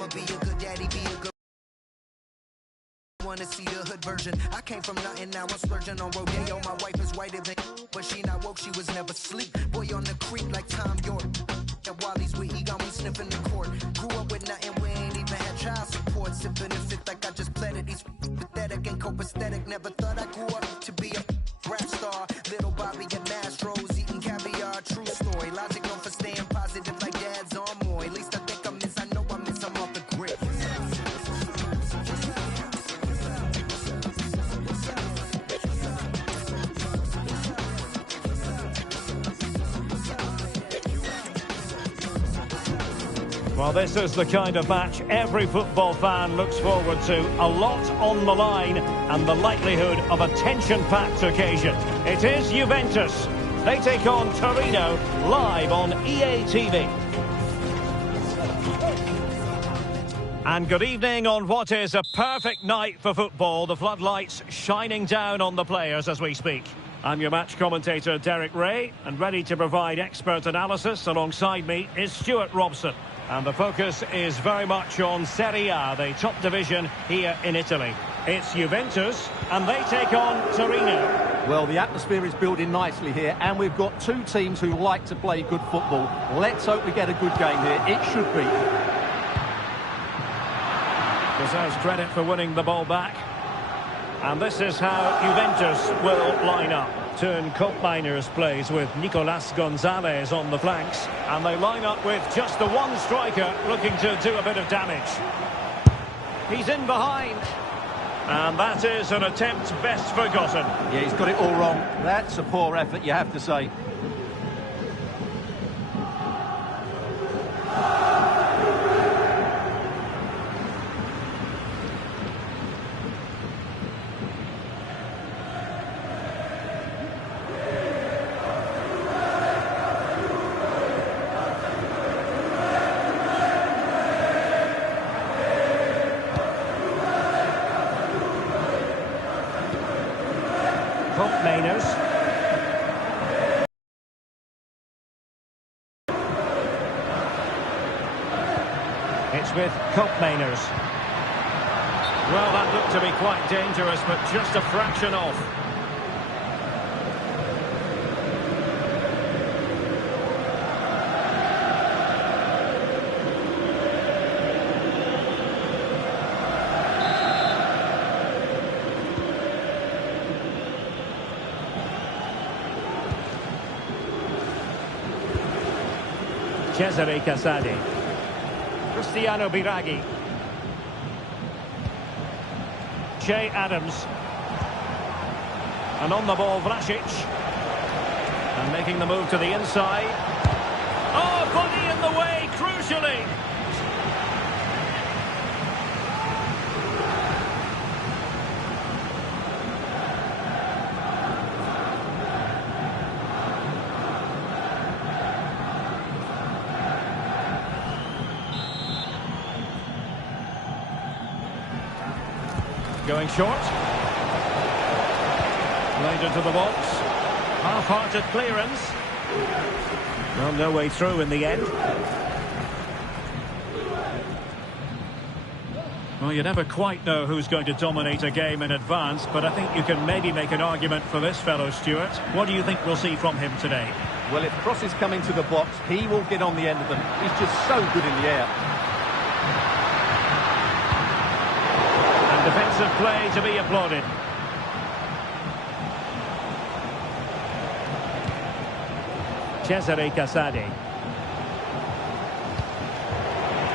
I'ma be a good daddy, be a good. Wanna see the hood version. I came from nothing, now I'm splurging on rodeo. My wife is whiter than, but she not woke, she was never sleep. Boy on the creek like Tom York. And while he's with, he got me sniffing the court. Grew up with nothing, we ain't even had child support. Sipping the fifth like I just pleaded. He's pathetic and copacetic. Never thought I grew up to be a rap star. Little Bobby at Mastro's eating caviar. True story. Logic known for staying positive like dad's on more. At least I think I miss, I know I miss, I'm off the grid. Well, this is the kind of match every football fan looks forward to. A lot on the line and the likelihood of a tension-packed occasion. It is Juventus. They take on Torino live on EA TV. And good evening on what is a perfect night for football. The floodlights shining down on the players as we speak. I'm your match commentator, Derek Ray, and ready to provide expert analysis alongside me is Stuart Robson. And the focus is very much on Serie A, the top division here in Italy. It's Juventus, and they take on Torino. Well, the atmosphere is building nicely here, and we've got two teams who like to play good football. Let's hope we get a good game here. It should be. Deserves credit for winning the ball back. And this is how Juventus will line up. Turn Koopmeiners plays with Nicolas Gonzalez on the flanks. And they line up with just the one striker looking to do a bit of damage. He's in behind. And that is an attempt best forgotten. Yeah, he's got it all wrong. That's a poor effort, you have to say. Koopmeiners. It's with Koopmeiners. Well, that looked to be quite dangerous, but just a fraction off. Cesare Casadi. Cristiano Biraghi. Che Adams. And on the ball, Vlasic. And making the move to the inside. Oh, body in the way, crucially. Going short. Played into the box. Half-hearted clearance. Well, no way through in the end. Well, you never quite know who's going to dominate a game in advance, but I think you can maybe make an argument for this fellow, Stuart. What do you think we'll see from him today? Well, if crosses come into the box, he will get on the end of them. He's just so good in the air. Defensive play to be applauded. Cesare Casadi.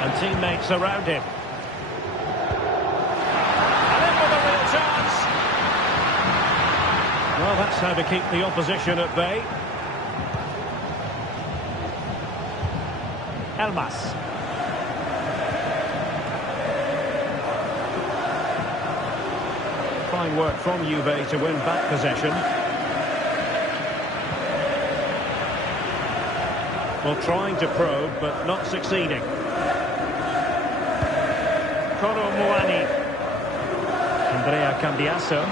And teammates around him. And in with a real chance. Well, that's how to keep the opposition at bay. Elmas. Fine work from Juve to win back possession. Well, trying to probe, but not succeeding. Koro Muani. Andrea Cambiaso.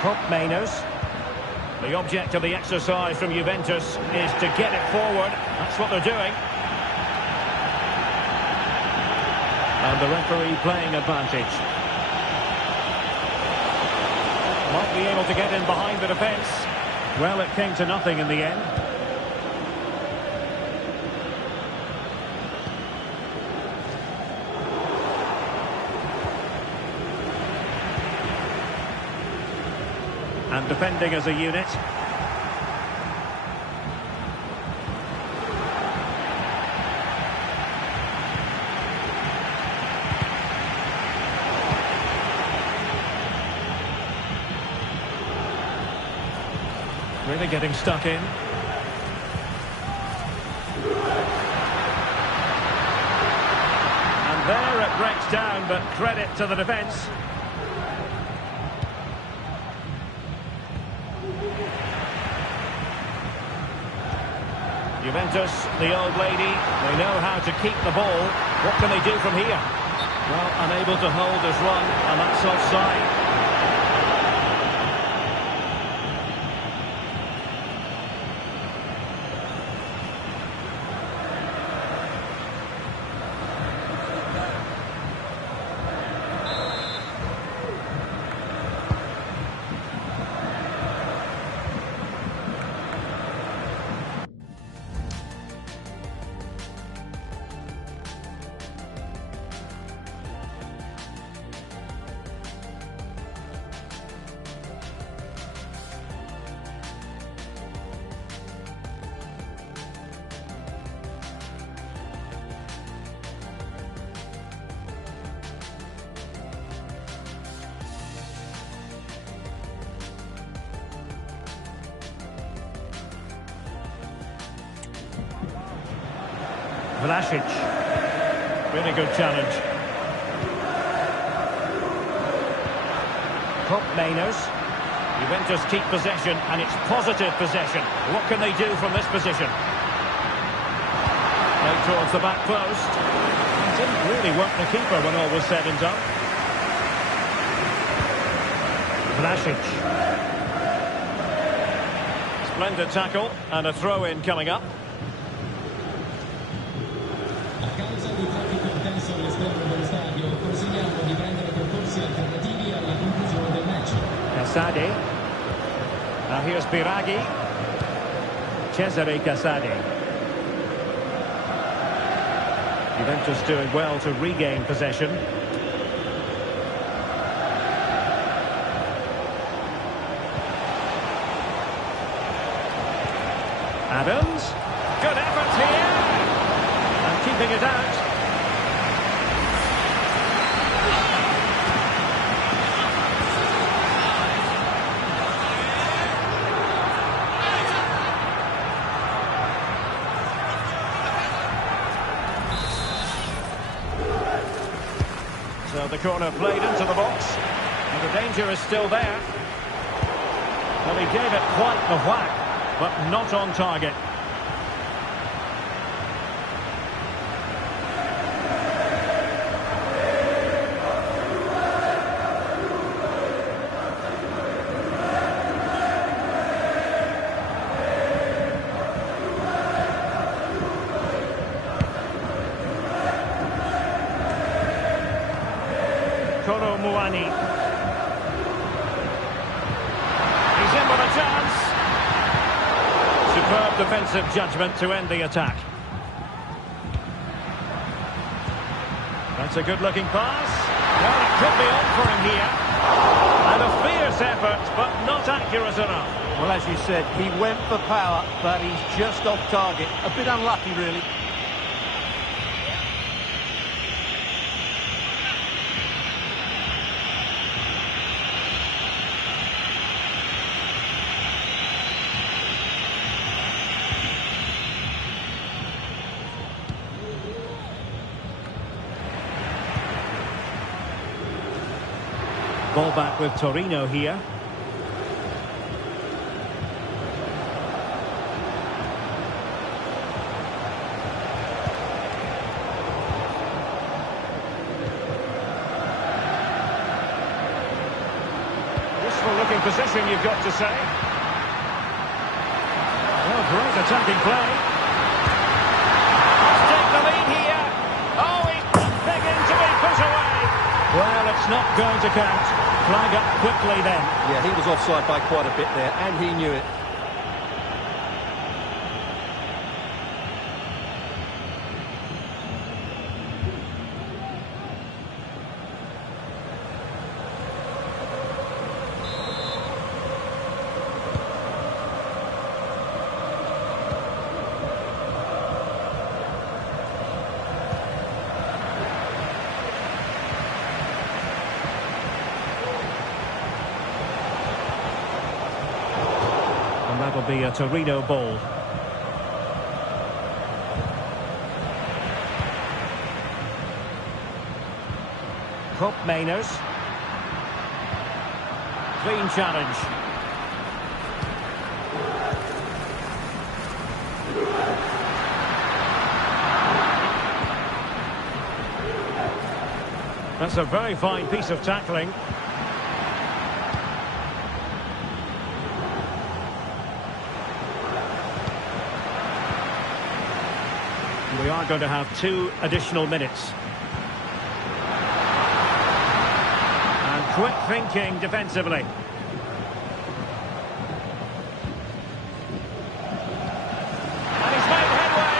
Koopmeiners. The object of the exercise from Juventus is to get it forward. That's what they're doing. And the referee playing advantage. Might be able to get in behind the defence. Well, it came to nothing in the end. And defending as a unit. Really getting stuck in. And there it breaks down, but credit to the defence. Juventus, the old lady, they know how to keep the ball. What can they do from here? Well, unable to hold his run, and that's offside. Vlasic. Really good challenge. Top Mainers. Juventus keep possession, and it's positive possession. What can they do from this position? Played towards the back post. Didn't really work the keeper when all was said and done. Vlasic. Splendid tackle, and a throw-in coming up. Casade. Now here's Biraghi. Cesare Casade. Juventus doing well to regain possession. Adams. Good effort here. And keeping it out. So the corner played into the box, and the danger is still there. Well, he gave it quite the whack, but not on target. Muani. He's in with a chance. Superb defensive judgment to end the attack. That's a good-looking pass. Well, it could be on for him here. And a fierce effort, but not accurate enough. Well, as you said, he went for power, but he's just off target. A bit unlucky, really. Ball back with Torino here. Useful looking position, you've got to say. Well, great attacking play. Let's take the lead here. Oh, he's big in to be It's not going to count. Flag up quickly then. Yeah, he was offside by quite a bit there, and he knew it. And that'll be a Torino ball. Cup Mainers. Clean challenge. That's a very fine piece of tackling. We are going to have 2 additional minutes. And quick thinking defensively. And he's made headway.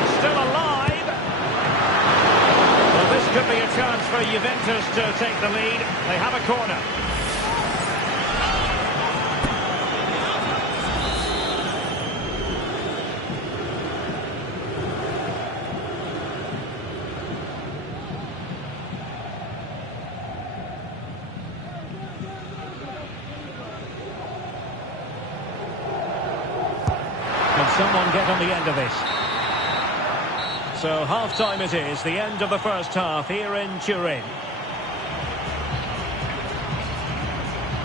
He's still alive. Well, this could be a chance for Juventus to take the lead. They have a corner. Can someone get on the end of this? So half-time it is, the end of the first half here in Turin.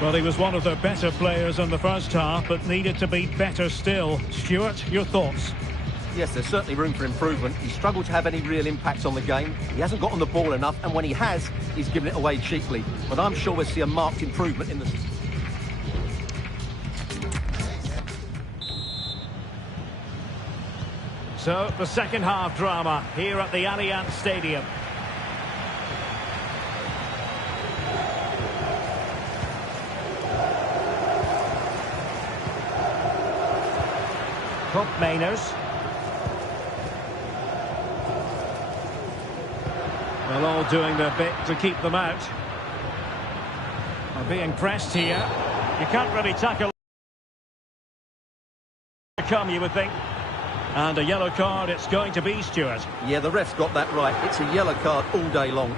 Well, he was one of the better players in the first half, but needed to be better still. Stuart, your thoughts? Yes, there's certainly room for improvement. He struggled to have any real impact on the game. He hasn't got on the ball enough, and when he has, he's given it away cheaply. But I'm sure we'll see a marked improvement in the... So, the second half drama here at the Allianz Stadium. Cup Mainers. Well, all doing their bit to keep them out. They're being pressed here. You can't really tackle... come, you would think. And a yellow card it's going to be, Stuart. Yeah, the ref's got that right. It's a yellow card all day long.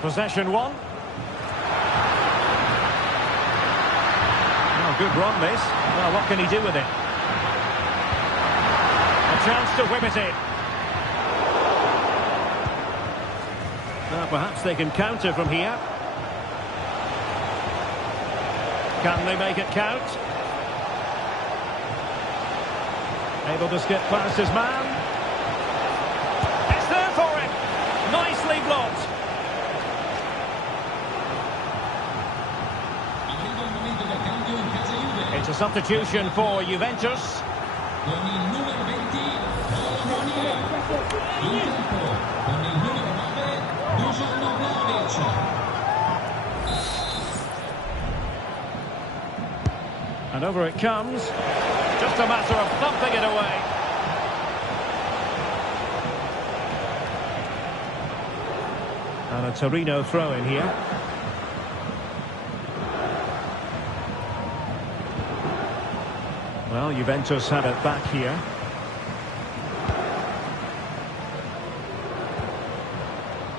Possession one. Oh, good run this. Well, what can he do with it? A chance to whip it in. Now, perhaps they can counter from here. Can they make it count? Able to skip past his man. It's there for him. Nicely blocked. It's a substitution for Juventus. And over it comes. Just a matter of thumping it away. And a Torino throw in here. Well, Juventus have it back here.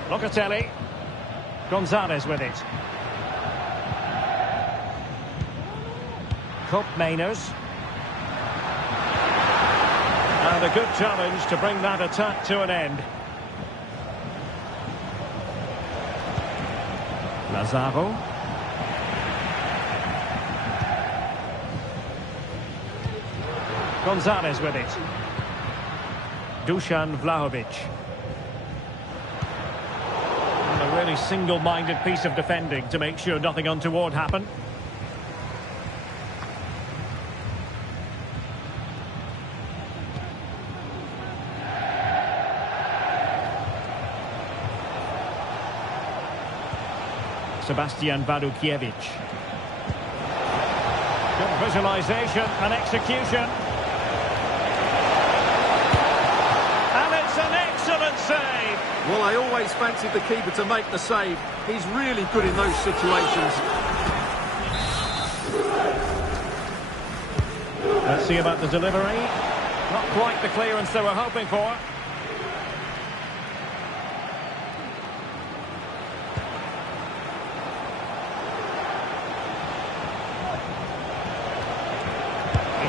Locatelli. Gonzalez with it. Cup Mainers. And a good challenge to bring that attack to an end. Lazaro. Gonzalez with it. Dusan Vlahovic. And a really single-minded piece of defending to make sure nothing untoward happened. Sebastian Wadukiewicz. Good visualisation and execution. And it's an excellent save. Well, I always fancied the keeper to make the save. He's really good in those situations. Let's see about the delivery. Not quite the clearance they were hoping for.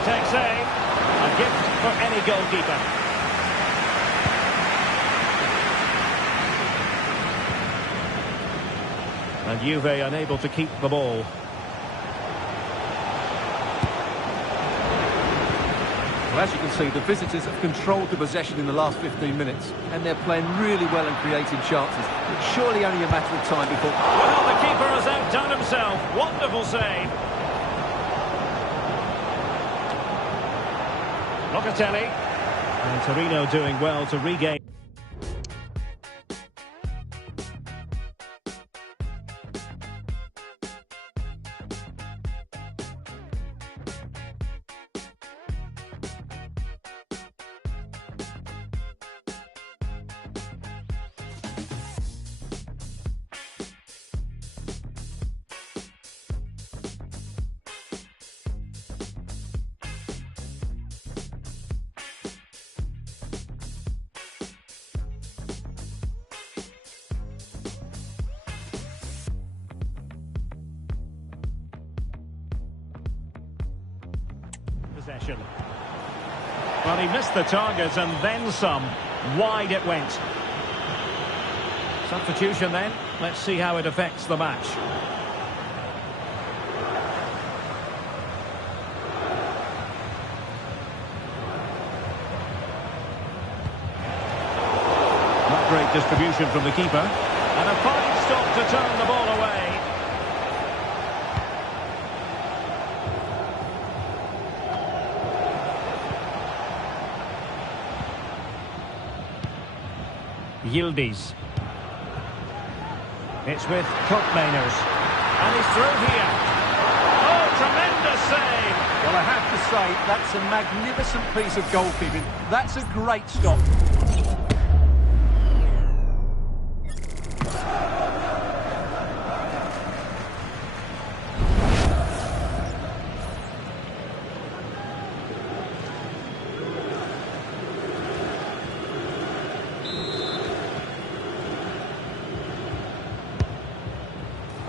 Takes aim. A gift for any goalkeeper. And Juve unable to keep the ball. Well, as you can see, the visitors have controlled the possession in the last 15 minutes, and they're playing really well and creating chances. It's surely only a matter of time before... Well, the keeper has outdone himself. Wonderful save. Locatelli. And Torino doing well to regain. Possession. Well, he missed the target and then some. Wide it went. Substitution then. Let's see how it affects the match. Not great distribution from the keeper. And a fine stop to turn the ball away. Yildiz. It's with Koopmeiners. And he's through here. Oh, tremendous save! Well, I have to say, that's a magnificent piece of goalkeeping. That's a great stop.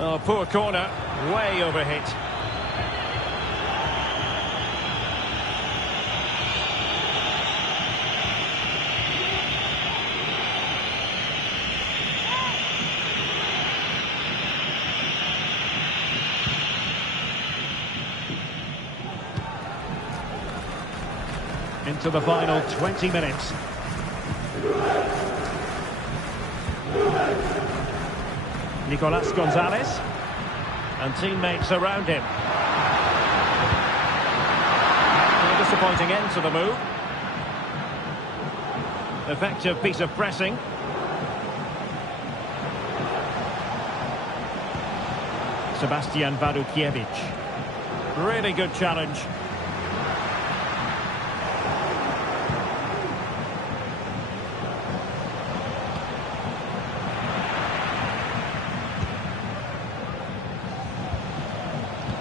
Oh, poor corner, way overhit. Into the final 20 minutes. Nicolas Gonzalez and teammates around him. A disappointing end to the move. Effective piece of pressing. Sebastian Wadukiewicz. Really good challenge.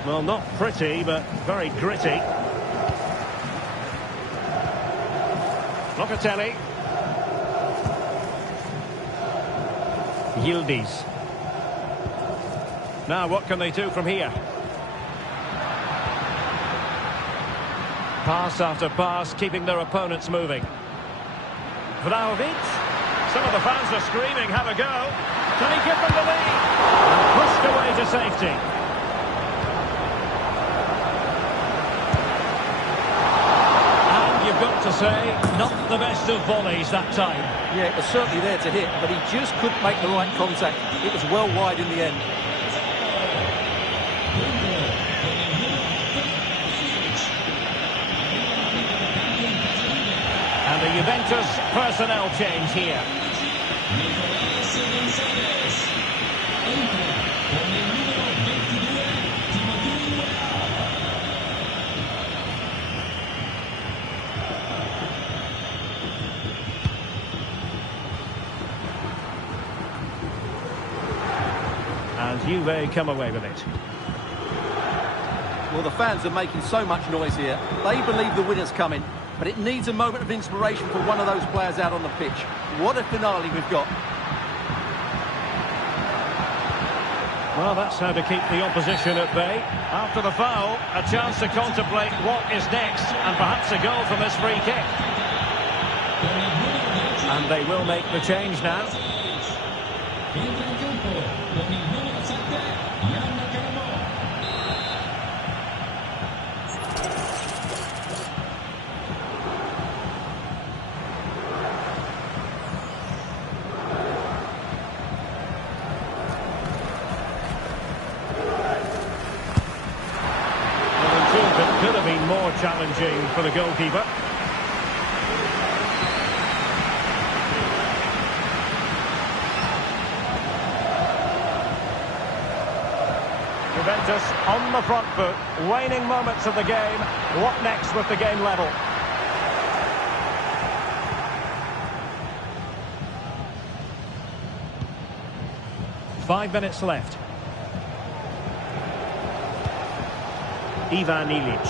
Well, not pretty, but very gritty. Locatelli. Yildiz. Now, what can they do from here? Pass after pass, keeping their opponents moving. Vlahovic. Some of the fans are screaming, have a go. Can he give them the lead? And pushed away to safety. say, not the best of volleys that time. Yeah, it was certainly there to hit, but he just couldn't make the right contact. It was well wide in the end. And the Juventus personnel change here. And Juve come away with it. Well, the fans are making so much noise here. They believe the winner's coming, but it needs a moment of inspiration for one of those players out on the pitch. What a finale we've got. Well, that's how to keep the opposition at bay. After the foul, a chance to contemplate what is next, and perhaps a goal from this free kick. And they will make the change now. Could have been more challenging for the goalkeeper. Juventus on the front foot, waning moments of the game. What next with the game level? Five minutes left. Ivan Ilic.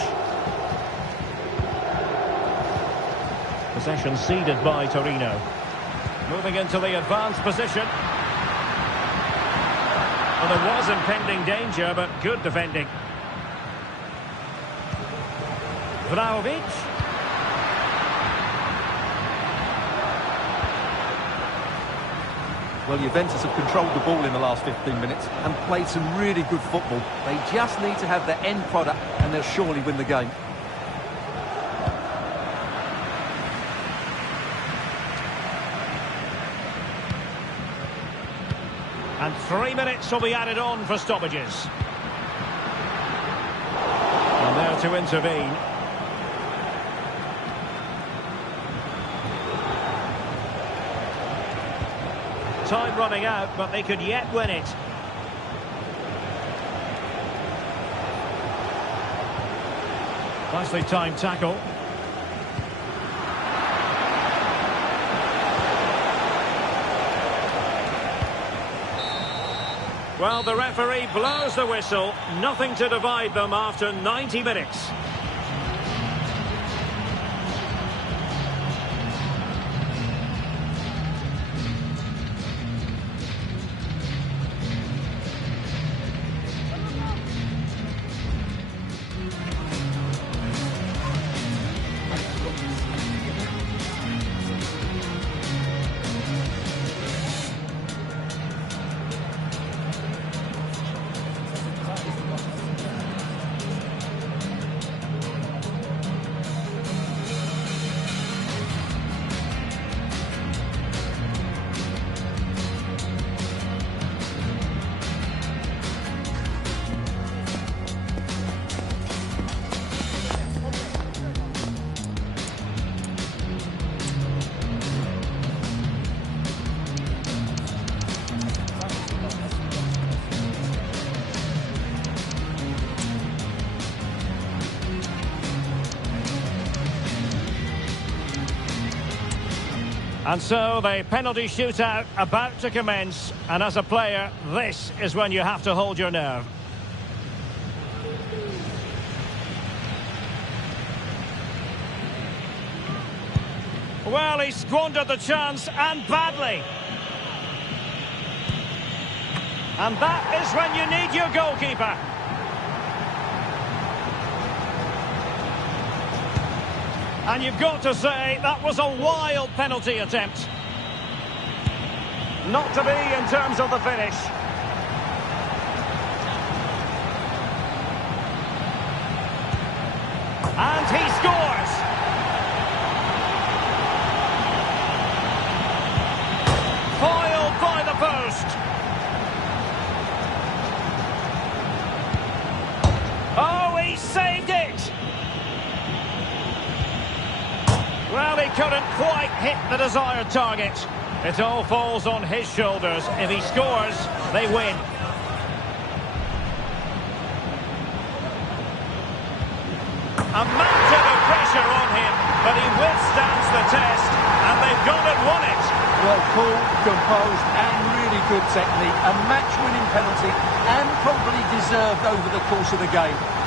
Possession ceded by Torino. Moving into the advanced position. Well, there was impending danger, but good defending. Vlahovic. Well, Juventus have controlled the ball in the last 15 minutes and played some really good football. They just need to have the end product and they'll surely win the game. And 3 minutes will be added on for stoppages. And there to intervene. Time running out, but they could yet win it. Nicely timed tackle. Well, the referee blows the whistle. Nothing to divide them after 90 minutes. And so the penalty shootout about to commence, and as a player, this is when you have to hold your nerve. Well, he squandered the chance, and badly. And that is when you need your goalkeeper. And you've got to say, that was a wild penalty attempt. Not to be in terms of the finish. And he scores! couldn't quite hit the desired target. It all falls on his shoulders. If he scores, they win. A mountain of pressure on him, but he withstands the test, and they've gone and won it. Well, cool, composed, and really good technique. A match-winning penalty, and probably deserved over the course of the game.